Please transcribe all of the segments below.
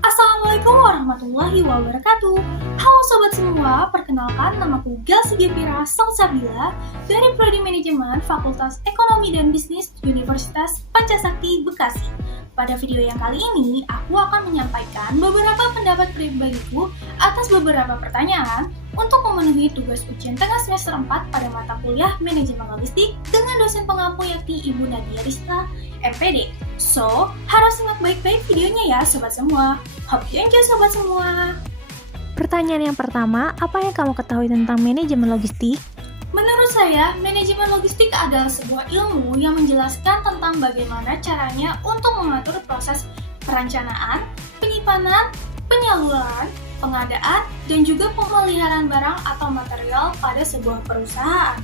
Assalamualaikum warahmatullahi wabarakatuh. Halo sobat semua, perkenalkan namaku Gelsi Gepira Salsabila dari Prodi Manajemen Fakultas Ekonomi dan Bisnis Universitas Pancasakti Bekasi. Pada video yang kali ini, aku akan menyampaikan beberapa pendapat pribadiku atas beberapa pertanyaan untuk memenuhi tugas ujian tengah semester 4 pada mata kuliah Manajemen Logistik dengan dosen pengampu yakni Ibu Nadia Rizka, MPD. So, harus simak baik-baik videonya ya sobat semua. Hope you enjoy sobat semua. Pertanyaan yang pertama, apa yang kamu ketahui tentang manajemen logistik? Menurut saya, manajemen logistik adalah sebuah ilmu yang menjelaskan tentang bagaimana caranya untuk mengatur proses perencanaan, penyimpanan, penyaluran, pengadaan, dan juga pemeliharaan barang atau material pada sebuah perusahaan.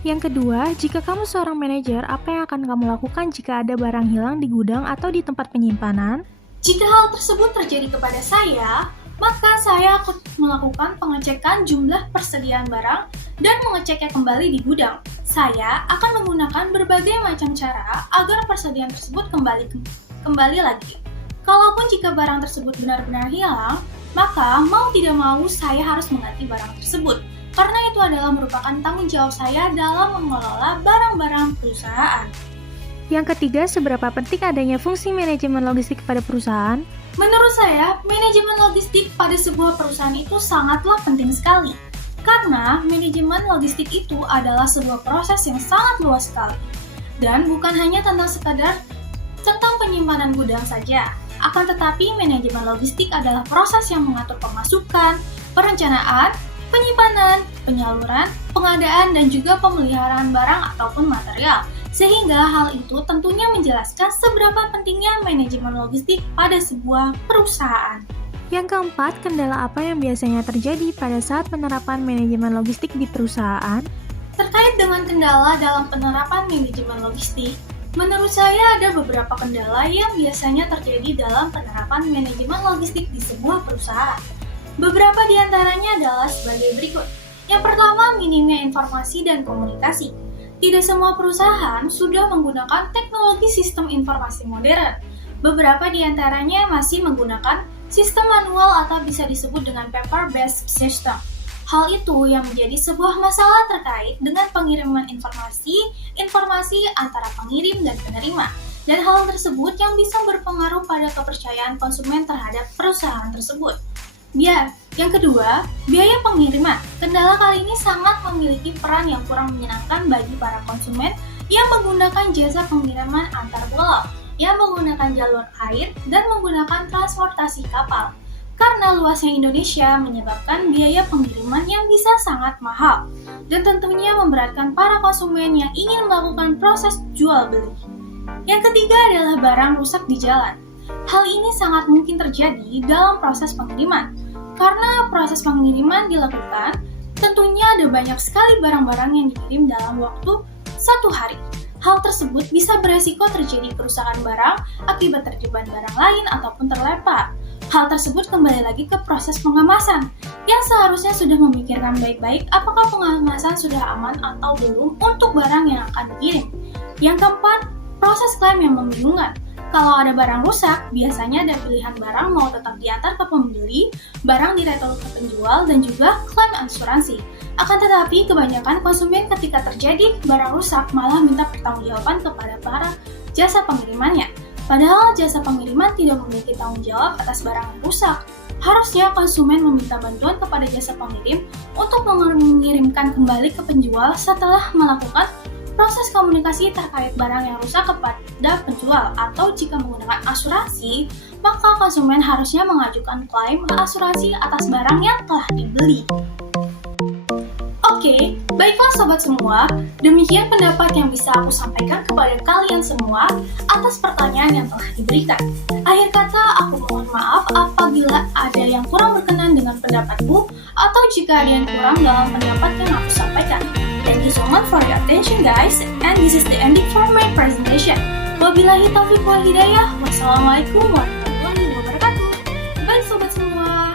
Yang kedua, jika kamu seorang manajer, apa yang akan kamu lakukan jika ada barang hilang di gudang atau di tempat penyimpanan? Jika hal tersebut terjadi kepada saya, maka saya akan melakukan pengecekan jumlah persediaan barang dan mengeceknya kembali di gudang. Saya akan menggunakan berbagai macam cara agar persediaan tersebut kembali lagi. Kalaupun jika barang tersebut benar-benar hilang, maka mau tidak mau saya harus mengganti barang tersebut. Karena itu adalah merupakan tanggung jawab saya dalam mengelola barang-barang perusahaan. Yang ketiga, seberapa penting adanya fungsi manajemen logistik pada perusahaan? Menurut saya, manajemen logistik pada sebuah perusahaan itu sangatlah penting sekali. Karena manajemen logistik itu adalah sebuah proses yang sangat luas sekali. Dan bukan hanya tentang penyimpanan gudang saja. Akan tetapi manajemen logistik adalah proses yang mengatur pemasukan, perencanaan, penyimpanan, penyaluran, pengadaan, dan juga pemeliharaan barang ataupun material. Sehingga hal itu tentunya menjelaskan seberapa pentingnya manajemen logistik pada sebuah perusahaan. Yang keempat, kendala apa yang biasanya terjadi pada saat penerapan manajemen logistik di perusahaan? Terkait dengan kendala dalam penerapan manajemen logistik, menurut saya ada beberapa kendala yang biasanya terjadi dalam penerapan manajemen logistik di sebuah perusahaan. Beberapa di antaranya adalah sebagai berikut. Yang pertama, minimnya informasi dan komunikasi. Tidak semua perusahaan sudah menggunakan teknologi sistem informasi modern. Beberapa di antaranya masih menggunakan sistem manual atau bisa disebut dengan paper-based system. Hal itu yang menjadi sebuah masalah terkait dengan pengiriman informasi antara pengirim dan penerima. Dan hal tersebut yang bisa berpengaruh pada kepercayaan konsumen terhadap perusahaan tersebut. Yang kedua, biaya pengiriman. Kendala kali ini sangat memiliki peran yang kurang menyenangkan bagi para konsumen yang menggunakan jasa pengiriman antar pulau, yang menggunakan jalur air, dan menggunakan transportasi kapal. Karena luasnya Indonesia menyebabkan biaya pengiriman yang bisa sangat mahal, dan tentunya memberatkan para konsumen yang ingin melakukan proses jual beli. Yang ketiga adalah barang rusak di jalan. Hal ini sangat mungkin terjadi dalam proses pengiriman. Karena proses pengiriman dilakukan, tentunya ada banyak sekali barang-barang yang dikirim dalam waktu 1 hari. Hal tersebut bisa beresiko terjadi kerusakan barang akibat terjebak barang lain ataupun terlempar. Hal tersebut kembali lagi ke proses pengemasan, yang seharusnya sudah memikirkan baik-baik apakah pengemasan sudah aman atau belum untuk barang yang akan dikirim. Yang keempat, proses klaim yang membingungkan. Kalau ada barang rusak, biasanya ada pilihan barang mau tetap diantar ke pembeli, barang diretur ke penjual, dan juga klaim asuransi. Akan tetapi, kebanyakan konsumen ketika terjadi barang rusak malah minta pertanggungjawaban kepada para jasa pengirimannya. Padahal jasa pengiriman tidak memiliki tanggung jawab atas barang yang rusak. Harusnya konsumen meminta bantuan kepada jasa pengirim untuk mengirimkan kembali ke penjual setelah melakukan proses komunikasi terkait barang yang rusak kepada penjual, atau jika menggunakan asuransi, maka konsumen harusnya mengajukan klaim asuransi atas barang yang telah dibeli. Oke, baiklah sobat semua, demikian pendapat yang bisa aku sampaikan kepada kalian semua atas pertanyaan yang telah diberikan. Akhir kata, aku mohon maaf apabila ada yang kurang berkenan dengan pendapatku, atau jika ada yang kurang dalam pendapat yang aku sampaikan. Thank you so much for your attention guys, and this is the ending for my presentation. Wabillahi taufiq wal hidayah. Wassalamualaikum warahmatullahi wabarakatuh. Bye sobat semua.